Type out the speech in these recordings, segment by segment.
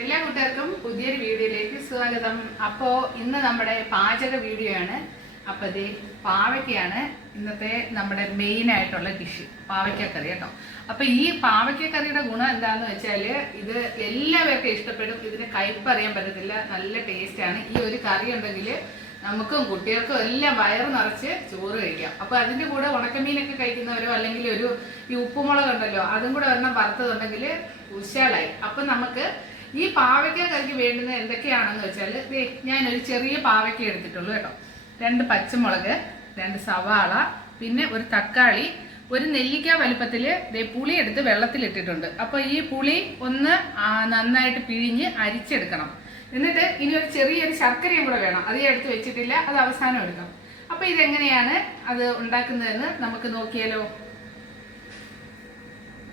എല്ലാ കൂട്ടുകാർക്കും പുതിയൊരു വീഡിയോയിലേക്ക് സ്വാഗതം. അപ്പോ ഇന്ന് നമ്മുടെ പാചക വീഡിയോ ആണ് അപ്പൊ ഇത് പാവയ്ക്കയാണ് ഇന്നത്തെ നമ്മുടെ മെയിൻ ആയിട്ടുള്ള ഡിഷ് പാവയ്ക്കക്കറി കേട്ടോ. അപ്പൊ ഈ പാവയ്ക്കക്കറിയുടെ ഗുണം എന്താന്ന് വെച്ചാൽ ഇത് എല്ലാവർക്കും ഇഷ്ടപ്പെടും. ഇതിന് കൈപ്പറിയാൻ അറിയാൻ പറ്റത്തില്ല. നല്ല ടേസ്റ്റ് ആണ്. ഈ ഒരു കറി ഉണ്ടെങ്കിൽ നമുക്കും കുട്ടികൾക്കും എല്ലാം വയറ് നിറച്ച് ചോറ് കഴിക്കാം. അപ്പൊ അതിന്റെ കൂടെ ഉണക്കമീനൊക്കെ കഴിക്കുന്നവരോ അല്ലെങ്കിൽ ഒരു ഈ ഉപ്പുമുളക് ഉണ്ടല്ലോ അതും കൂടെ ഒരെണ്ണം വറുത്തതുണ്ടെങ്കിൽ ഉശാലായി. അപ്പൊ നമുക്ക് ഈ പാവയ്ക്ക കറിക്ക് വേണ്ടുന്ന എന്തൊക്കെയാണെന്ന് വെച്ചാൽ ഞാനൊരു ചെറിയ പാവയ്ക്ക എടുത്തിട്ടുള്ളൂ കേട്ടോ. രണ്ട് പച്ചമുളക് രണ്ട് സവാള പിന്നെ ഒരു തക്കാളി ഒരു നെല്ലിക്ക വലുപ്പത്തിൽ പുളി എടുത്ത് വെള്ളത്തിലിട്ടിട്ടുണ്ട്. അപ്പോൾ ഈ പുളി ഒന്ന് നന്നായിട്ട് പിഴിഞ്ഞ് അരിച്ചെടുക്കണം. എന്നിട്ട് ഇനി ഒരു ചെറിയൊരു ശർക്കരയും കൂടെ വേണം. അത് എടുത്ത് വെച്ചിട്ടില്ല അത് അവസാനം എടുക്കണം അപ്പോൾ ഇതെങ്ങനെയാണ് അത് ഉണ്ടാക്കുന്നതെന്ന് നമുക്ക് നോക്കിയാലോ?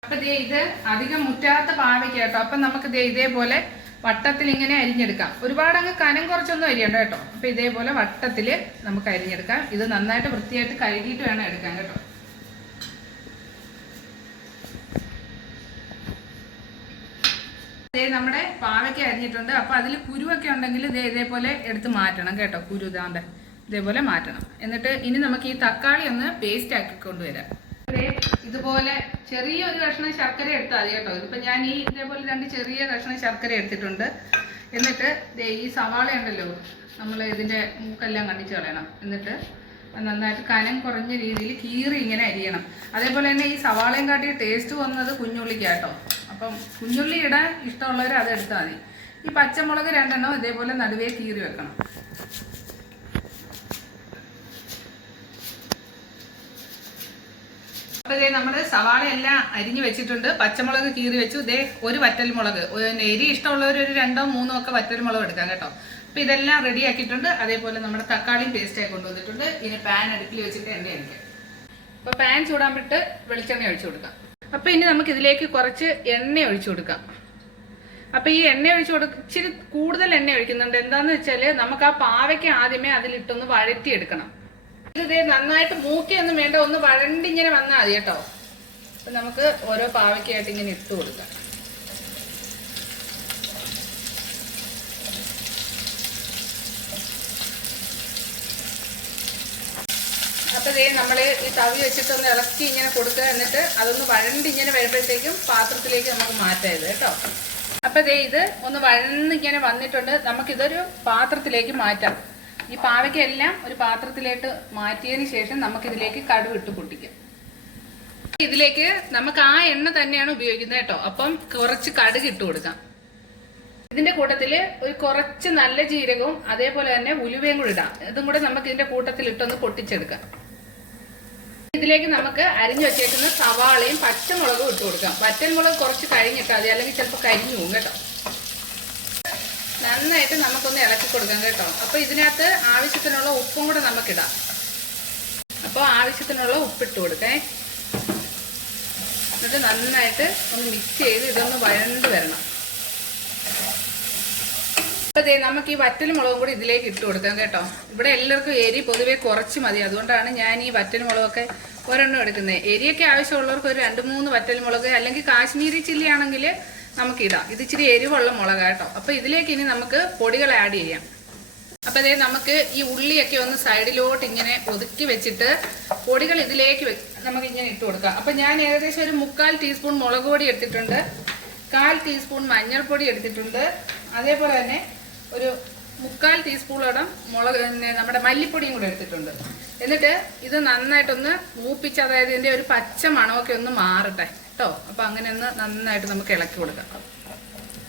അപ്പൊ ദേ ഇത് അധികം മുറ്റാത്ത പാവയ്ക്ക കേട്ടോ. അപ്പൊ നമുക്ക് ദേ ഇതേപോലെ വട്ടത്തിൽ ഇങ്ങനെ അരിഞ്ഞെടുക്കാം. ഒരുപാട് അങ്ങ് കനം കുറച്ചൊന്നും അരിയണ്ട കേട്ടോ. അപ്പൊ ഇതേപോലെ വട്ടത്തിൽ നമുക്ക് അരിഞ്ഞെടുക്കാം. ഇത് നന്നായിട്ട് വൃത്തിയായിട്ട് കഴുകിയിട്ട് വേണം എടുക്കാൻ കേട്ടോ. ദേ നമ്മുടെ പാവയ്ക്ക അരിഞ്ഞിട്ടുണ്ട്. അപ്പൊ അതിൽ കുരുവൊക്കെ ഉണ്ടെങ്കിൽ ദേ ഇതേപോലെ എടുത്ത് മാറ്റണം കേട്ടോ. കുരു ഇതാണ്ട് ഇതേപോലെ മാറ്റണം. എന്നിട്ട് ഇനി നമുക്ക് ഈ തക്കാളി ഒന്ന് പേസ്റ്റ് ആക്കി കൊണ്ടുവരാം. ദേ ഇതുപോലെ ചെറിയൊരു കഷ്ണം ശർക്കര എടുത്താൽ മതി കേട്ടോ. ഇതിപ്പോ ഞാൻ ഈ ഇതേപോലെ രണ്ട് ചെറിയ കഷ്ണം ശർക്കര എടുത്തിട്ടുണ്ട്. എന്നിട്ട് ഈ സവാള ഉണ്ടല്ലോ നമ്മൾ ഇതിന്റെ മൂക്കെല്ലാം കണ്ടിച്ച് കളയണം. എന്നിട്ട് നന്നായിട്ട് കനം കുറഞ്ഞ രീതിയിൽ കീറി ഇങ്ങനെ അരിയണം. അതേപോലെ തന്നെ ഈ സവാളയും കാട്ടി ടേസ്റ്റ് വന്നത് കുഞ്ഞുള്ളിക്കാട്ടോ അപ്പം കുഞ്ഞുള്ളി ഇടാൻ ഇഷ്ടമുള്ളവർ അത് എടുത്താൽ മതി. ഈ പച്ചമുളക് രണ്ടെണ്ണം ഇതേപോലെ നടുവേ കീറി വെക്കണം. അപ്പൊ നമ്മൾ സവാള എല്ലാം അരിഞ്ഞു വെച്ചിട്ടുണ്ട്. പച്ചമുളക് കീറി വെച്ചു. ഇതേ ഒരു വറ്റൽ മുളക് എരി ഇഷ്ടമുള്ളവർ ഒരു രണ്ടോ മൂന്നോ ഒക്കെ വറ്റൽ മുളക് എടുക്കാം കേട്ടോ. അപ്പൊ ഇതെല്ലാം റെഡി ആക്കിയിട്ടുണ്ട്. അതേപോലെ നമ്മുടെ തക്കാളിയും പേസ്റ്റ് ആയി കൊണ്ടുവന്നിട്ടുണ്ട്. ഇനി പാൻ അടുപ്പിൽ വെച്ചിട്ട് എണ്ണ എനിക്ക് അപ്പൊ പാൻ ചൂടാൻ വിട്ട് വെളിച്ചെണ്ണ ഒഴിച്ചു കൊടുക്കാം. അപ്പൊ ഇനി നമുക്ക് ഇതിലേക്ക് കുറച്ച് എണ്ണ ഒഴിച്ചു കൊടുക്കാം. അപ്പൊ ഈ എണ്ണ ഒഴിച്ചു കൊടുക്ക ഇച്ചിരി കൂടുതൽ എണ്ണ ഒഴിക്കുന്നുണ്ട്. എന്താന്ന് വെച്ചാൽ നമുക്ക് ആ പാവയ്ക്ക് ആദ്യമേ അതിലിട്ടൊന്ന് വഴറ്റിയെടുക്കണം. ഇത് നന്നായിട്ട് മൂക്കിയൊന്നും വേണ്ട ഒന്ന് വഴണ്ടിങ്ങനെ വന്നാൽ മതി കേട്ടോ. അപ്പൊ നമുക്ക് ഓരോ പാവയ്ക്കായിട്ട് ഇങ്ങനെ ഇട്ട് കൊടുക്കാം. അപ്പൊ ദേ നമ്മൾ ഈ തവി വെച്ചിട്ട് ഒന്ന് ഇളക്കി ഇങ്ങനെ കൊടുക്കുക എന്നിട്ട് അതൊന്ന് വഴണ്ടി ഇങ്ങനെ വരുമ്പോഴത്തേക്കും പാത്രത്തിലേക്ക് നമുക്ക് മാറ്റാം ഇത് കേട്ടോ. അപ്പൊ ദേ ഇത് ഒന്ന് വഴന്നിങ്ങനെ വന്നിട്ടുണ്ട്. നമുക്കിതൊരു പാത്രത്തിലേക്ക് മാറ്റാം. ഈ പാവയ്ക്ക എല്ലാം ഒരു പാത്രത്തിലേക്ക് മാറ്റിയതിന് ശേഷം നമുക്കിതിലേക്ക് കടുവ് ഇട്ട് പൊട്ടിക്കാം. ഇതിലേക്ക് നമുക്ക് ആ എണ്ണ തന്നെയാണ് ഉപയോഗിക്കുന്നത് കേട്ടോ. അപ്പം കുറച്ച് കടുക് ഇട്ട് കൊടുക്കാം. ഇതിന്റെ കൂട്ടത്തിൽ ഒരു കുറച്ച് നല്ല ജീരകവും അതേപോലെ തന്നെ ഉലുവയും കൂടി ഇടാം. ഇതും കൂടെ നമുക്ക് ഇതിന്റെ കൂട്ടത്തിൽ ഇട്ടൊന്ന് പൊട്ടിച്ചെടുക്കാം. ഇതിലേക്ക് നമുക്ക് അരിഞ്ഞു വെച്ചേക്കുന്ന സവാളയും പച്ചമുളകും ഇട്ട് കൊടുക്കാം. പച്ചമുളക് കുറച്ച് കഴിഞ്ഞിട്ടാൽ മതി. അല്ലെങ്കിൽ ചിലപ്പോൾ കരിഞ്ഞു പോകും കേട്ടോ. നന്നായിട്ട് നമുക്കൊന്ന് ഇളക്കി കൊടുക്കാം കേട്ടോ. അപ്പൊ ഇതിനകത്ത് ആവശ്യത്തിനുള്ള ഉപ്പും കൂടെ നമുക്കിടാം. അപ്പോൾ ആവശ്യത്തിനുള്ള ഉപ്പിട്ട് കൊടുക്കേ. എന്നിട്ട് നന്നായിട്ട് ഒന്ന് മിക്സ് ചെയ്ത് ഇതൊന്ന് വഴണ്ട് വരണം. അപ്പൊ ദേ നമുക്ക് ഈ വറ്റൽ മുളകും കൂടി ഇതിലേക്ക് ഇട്ട് കൊടുക്കാം കേട്ടോ. ഇവിടെ എല്ലാവർക്കും എരി പൊതുവെ കുറച്ച് മതി. അതുകൊണ്ടാണ് ഞാൻ ഈ വറ്റൽ മുളകൊക്കെ ഒരെണ്ണം എടുക്കുന്നത്. എരിയൊക്കെ ആവശ്യമുള്ളവർക്ക് ഒരു രണ്ട് മൂന്ന് വറ്റൽ മുളക് അല്ലെങ്കിൽ കാശ്മീരി ചില്ലി ആണെങ്കിൽ നമുക്ക് ഇടാം ഇത് ഇച്ചിരി എരിവുള്ള മുളക് കേട്ടോ. അപ്പൊ ഇതിലേക്ക് ഇനി നമുക്ക് പൊടികൾ ആഡ് ചെയ്യാം. അപ്പോൾ അതേ നമുക്ക് ഈ ഉള്ളിയൊക്കെ ഒന്ന് സൈഡിലോട്ട് ഇങ്ങനെ ഒതുക്കി വെച്ചിട്ട് പൊടികൾ ഇതിലേക്ക് നമുക്ക് ഇങ്ങനെ ഇട്ട് കൊടുക്കാം. അപ്പോൾ ഞാൻ ഏകദേശം ഒരു മുക്കാൽ ടീസ്പൂൺ മുളക് പൊടി എടുത്തിട്ടുണ്ട്. കാൽ ടീസ്പൂൺ മഞ്ഞൾപ്പൊടി എടുത്തിട്ടുണ്ട്. അതേപോലെ തന്നെ ഒരു മുക്കാൽ ടീസ്പൂണോളം മുളക് നമ്മുടെ മല്ലിപ്പൊടിയും കൂടെ എടുത്തിട്ടുണ്ട്. എന്നിട്ട് ഇത് നന്നായിട്ടൊന്ന് മൂപ്പിച്ച് അതായത് ഇതിന്റെ ഒരു പച്ച മണമൊക്കെ ഒന്ന് മാറട്ടെ. കേട്ടോ? അപ്പൊ അങ്ങനെ ഒന്ന് നന്നായിട്ട് നമുക്ക് ഇളക്കി കൊടുക്കാം.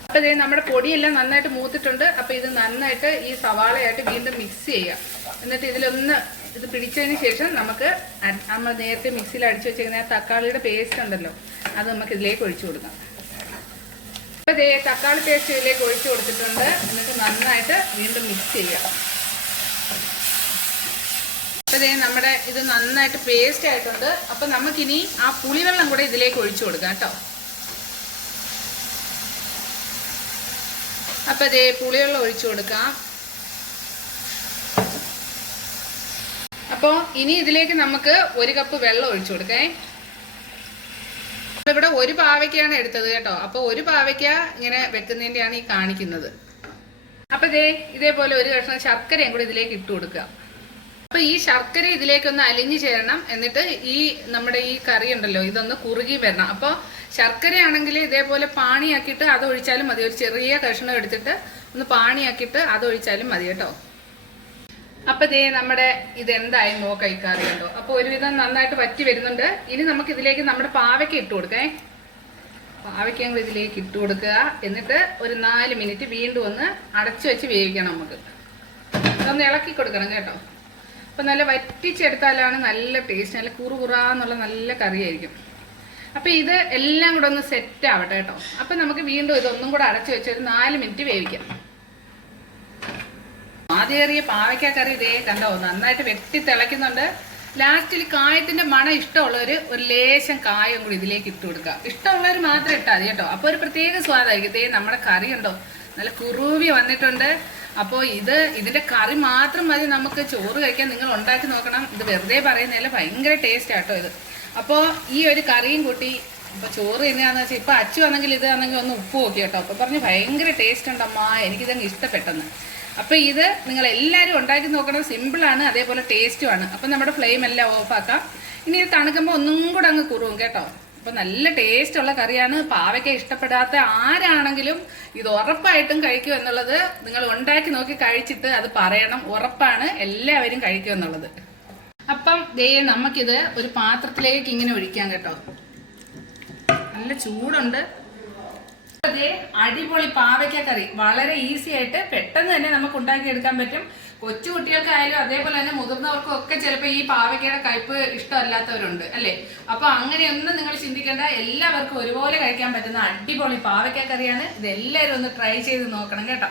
അപ്പൊ ദേ നമ്മുടെ പൊടിയെല്ലാം നന്നായിട്ട് മൂത്തിട്ടുണ്ട്. അപ്പൊ ഇത് നന്നായിട്ട് ഈ സവാളയായിട്ട് വീണ്ടും മിക്സ് ചെയ്യാം. എന്നിട്ട് ഇതിലൊന്ന് ഇത് പിടിച്ചതിന് ശേഷം നമുക്ക് നമ്മൾ നേരത്തെ മിക്സിയിൽ അടിച്ചു വെച്ചിരിക്കുന്ന തക്കാളിയുടെ പേസ്റ്റ് ഉണ്ടല്ലോ അത് നമുക്ക് ഇതിലേക്ക് ഒഴിച്ചു കൊടുക്കാം. അപ്പൊ ഇതേ തക്കാളി പേസ്റ്റ് ഇതിലേക്ക് ഒഴിച്ചു കൊടുത്തിട്ടുണ്ട്. എന്നിട്ട് നന്നായിട്ട് വീണ്ടും മിക്സ് ചെയ്യാം. അപ്പൊ ദേ നമ്മുടെ ഇത് നന്നായിട്ട് പേസ്റ്റ് ആയിട്ടുണ്ട്. അപ്പോൾ നമുക്കിനി ആ പുളിവെള്ളം കൂടെ ഇതിലേക്ക് ഒഴിച്ചു കൊടുക്കാം കേട്ടോ. അപ്പോൾ അതേ പുളിവെള്ളം ഒഴിച്ചു കൊടുക്കാം. അപ്പോൾ ഇനി ഇതിലേക്ക് നമുക്ക് ഒരു കപ്പ് വെള്ളം ഒഴിച്ചു കൊടുക്കേ. ഇവിടെ ഒരു പാവയ്ക്കാണ് എടുത്തത് കേട്ടോ. അപ്പോൾ ഒരു പാവയ്ക്ക ഇങ്ങനെ വെക്കുന്നതിന്റെയാണ് ഈ കാണിക്കുന്നത്. അപ്പൊ ഇതേ ഇതേപോലെ ഒരു കഷ്ണം ശർക്കരയും കൂടി ഇതിലേക്ക് ഇട്ട് കൊടുക്കുക. അപ്പൊ ഈ ശർക്കര ഇതിലേക്കൊന്ന് അലിഞ്ഞു ചേരണം. എന്നിട്ട് ഈ നമ്മുടെ ഈ കറി ഉണ്ടല്ലോ ഇതൊന്ന് കുറുകി വരണം. അപ്പോൾ ശർക്കരയാണെങ്കിൽ ഇതേപോലെ പാണിയാക്കിയിട്ട് അത് ഒഴിച്ചാലും മതി. ഒരു ചെറിയ കഷ്ണം എടുത്തിട്ട് ഒന്ന് പാണിയാക്കിയിട്ട് അത് ഒഴിച്ചാലും മതി കേട്ടോ. അപ്പൊ ദേ നമ്മുടെ ഇതെന്തായി എന്തായാലും നോ കഴിക്കാറുണ്ടോ ഉണ്ടോ അപ്പൊ ഒരുവിധം നന്നായിട്ട് വറ്റി വരുന്നുണ്ട്. ഇനി നമുക്ക് ഇതിലേക്ക് നമ്മുടെ പാവയ്ക്ക ഇട്ട് കൊടുക്കേ. പാവയ്ക്ക ഞങ്ങൾ ഇതിലേക്ക് ഇട്ട് കൊടുക്കുക. എന്നിട്ട് ഒരു നാല് മിനിറ്റ് വീണ്ടും ഒന്ന് അടച്ചു വെച്ച് വേവിക്കണം നമുക്ക്. ഒന്ന് ഇളക്കി കൊടുക്കണം കേട്ടോ. അപ്പൊ നല്ല വറ്റിച്ചെടുത്താലാണ് നല്ല ടേസ്റ്റ് നല്ല കുറു കുറാന്നുള്ള നല്ല കറിയായിരിക്കും. അപ്പൊ ഇത് എല്ലാം കൂടെ ഒന്ന് സെറ്റ് ആവട്ടെ കേട്ടോ. അപ്പൊ നമുക്ക് വീണ്ടും ഇതൊന്നും കൂടെ അടച്ചു വെച്ച് ഒരു നാല് മിനിറ്റ് വേവിക്കാം. ആദ്യേറിയ പാവയ്ക്ക കറി ഇതേ കണ്ടോ? നന്നായിട്ട് വെട്ടി തിളയ്ക്കുന്നുണ്ട്. ലാസ്റ്റിൽ കായത്തിന്റെ മണം ഇഷ്ടമുള്ളവര് ഒരു ലേശം കായം കൂടി ഇതിലേക്ക് ഇട്ട് കൊടുക്കുക. ഇഷ്ടമുള്ളവർ മാത്രം ഇട്ടാൽ മതി കേട്ടോ. അപ്പോൾ ഒരു പ്രത്യേക സ്വാദായിരിക്കും. ഇതേ നമ്മുടെ കറി ഉണ്ടോ നല്ല കുറുവി വന്നിട്ടുണ്ട്. അപ്പോൾ ഇത് ഇതിന്റെ കറി മാത്രം മതി നമുക്ക് ചോറ് കഴിക്കാൻ നിങ്ങൾ ഉണ്ടാക്കി നോക്കണം. ഇത് വെറുതെ പറയുന്നതല്ല ഭയങ്കര ടേസ്റ്റ് ആട്ടോ ഇത്. അപ്പോ ഈ ഒരു കറിയും കൂട്ടി ഇപ്പൊ ചോറ് തന്നെയാന്ന് വെച്ചാൽ ഇപ്പൊ അച്ചു ആണെങ്കിൽ ഇത് ആണെങ്കിൽ ഒന്ന് ഉപ്പ് നോക്കി കേട്ടോ. അപ്പൊ പറഞ്ഞു ഭയങ്കര ടേസ്റ്റ് ഉണ്ടമ്മ എനിക്കിതങ്ങ് ഇഷ്ടപ്പെട്ടെന്ന്. അപ്പൊ ഇത് നിങ്ങൾ എല്ലാവരും ഉണ്ടാക്കി നോക്കണം. സിമ്പിളാണ് അതേപോലെ ടേസ്റ്റുമാണ് അപ്പൊ നമ്മുടെ ഫ്ലെയിം എല്ലാം ഓഫാക്കാം ഇനി ഇത് തണുക്കുമ്പോൾ ഒന്നും കൂടെ അങ്ങ് കുറുവും കേട്ടോ. അപ്പൊ നല്ല ടേസ്റ്റ് ഉള്ള കറിയാണ്. പാവയ്ക്ക ഇഷ്ടപ്പെടാത്ത ആരാണെങ്കിലും ഇത് ഉറപ്പായിട്ടും കഴിക്കും എന്നുള്ളത് നിങ്ങൾ ഉണ്ടാക്കി നോക്കി കഴിച്ചിട്ട് അത് പറയണം. ഉറപ്പാണ് എല്ലാവരും കഴിക്കും എന്നുള്ളത്. അപ്പം ദേ നമുക്കിത് ഒരു പാത്രത്തിലേക്ക് ഇങ്ങനെ ഒഴിക്കാം കേട്ടോ. നല്ല ചൂടുണ്ട്. അതെ അടിപൊളി പാവയ്ക്ക കറി. വളരെ ഈസി ആയിട്ട് പെട്ടെന്ന് തന്നെ നമുക്ക് ഉണ്ടാക്കി എടുക്കാൻ പറ്റും. കൊച്ചു കുട്ടികൾക്കായാലും അതേപോലെ തന്നെ മുതിർന്നവർക്കും ഒക്കെ ചിലപ്പോൾ ഈ പാവയ്ക്കയുടെ കയ്പ് ഇഷ്ടമല്ലാത്തവരുണ്ട് അല്ലേ? അപ്പൊ അങ്ങനെയൊന്നും നിങ്ങൾ ചിന്തിക്കേണ്ട. എല്ലാവർക്കും ഒരുപോലെ കഴിക്കാൻ പറ്റുന്ന അടിപൊളി പാവയ്ക്ക കറിയാണ്. ഇത് എല്ലാവരും ഒന്ന് ട്രൈ ചെയ്ത് നോക്കണം കേട്ടോ.